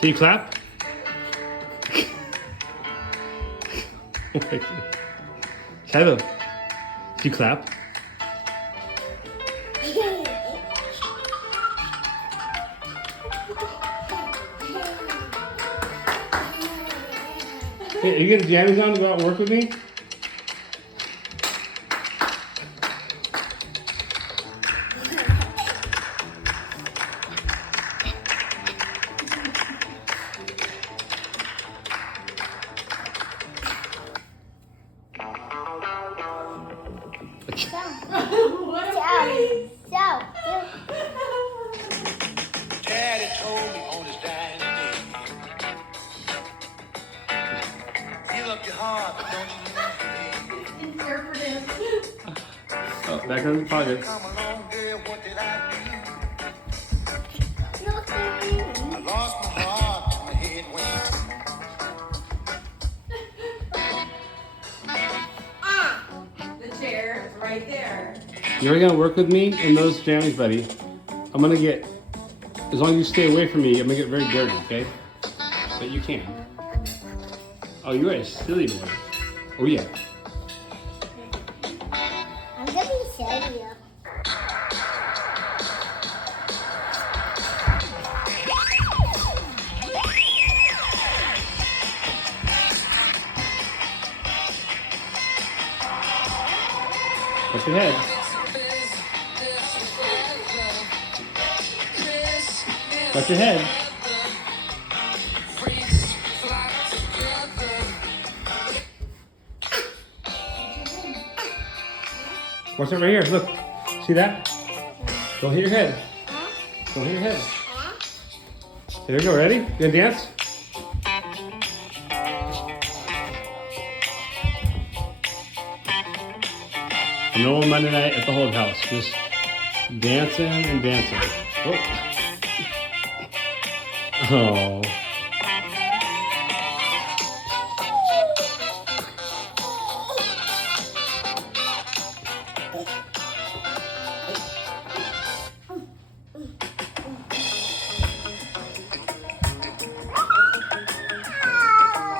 Can you clap? Oh my God. Shiloh, can you clap? Hey, are you getting jammies on to go out and work with me? Daddy told me on his dying day, give up your heart, but don't you use me. Oh, back in the pockets. Come along, girl, what did I do? I lost my heart and my head went. The chair is right there. You're gonna work with me in those jammies, buddy. I'm gonna get, as long as you stay away from me, I'm gonna get very dirty, okay? But you can. Oh, you're a silly boy. Oh yeah. I'm gonna show you. Watch your head. Watch your head. Watch it right here. Look. See that? Don't hit your head. Don't hit your head. There you go. Ready? You gonna dance? No Monday night at the Holub House. Just dancing and dancing. Oh. Oh.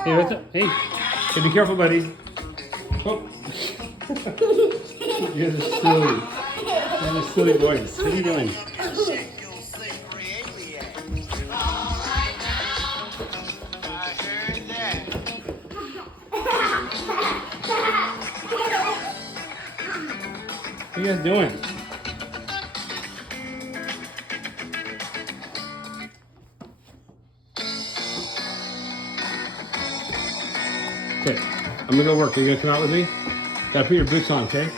Hey, what's up? Hey. Hey, be careful, buddy. Oh. You're the silly. You're the silly boys. What are you doing? What are you guys doing? Okay, I'm gonna go work. Are you gonna come out with me? Gotta put your boots on, okay?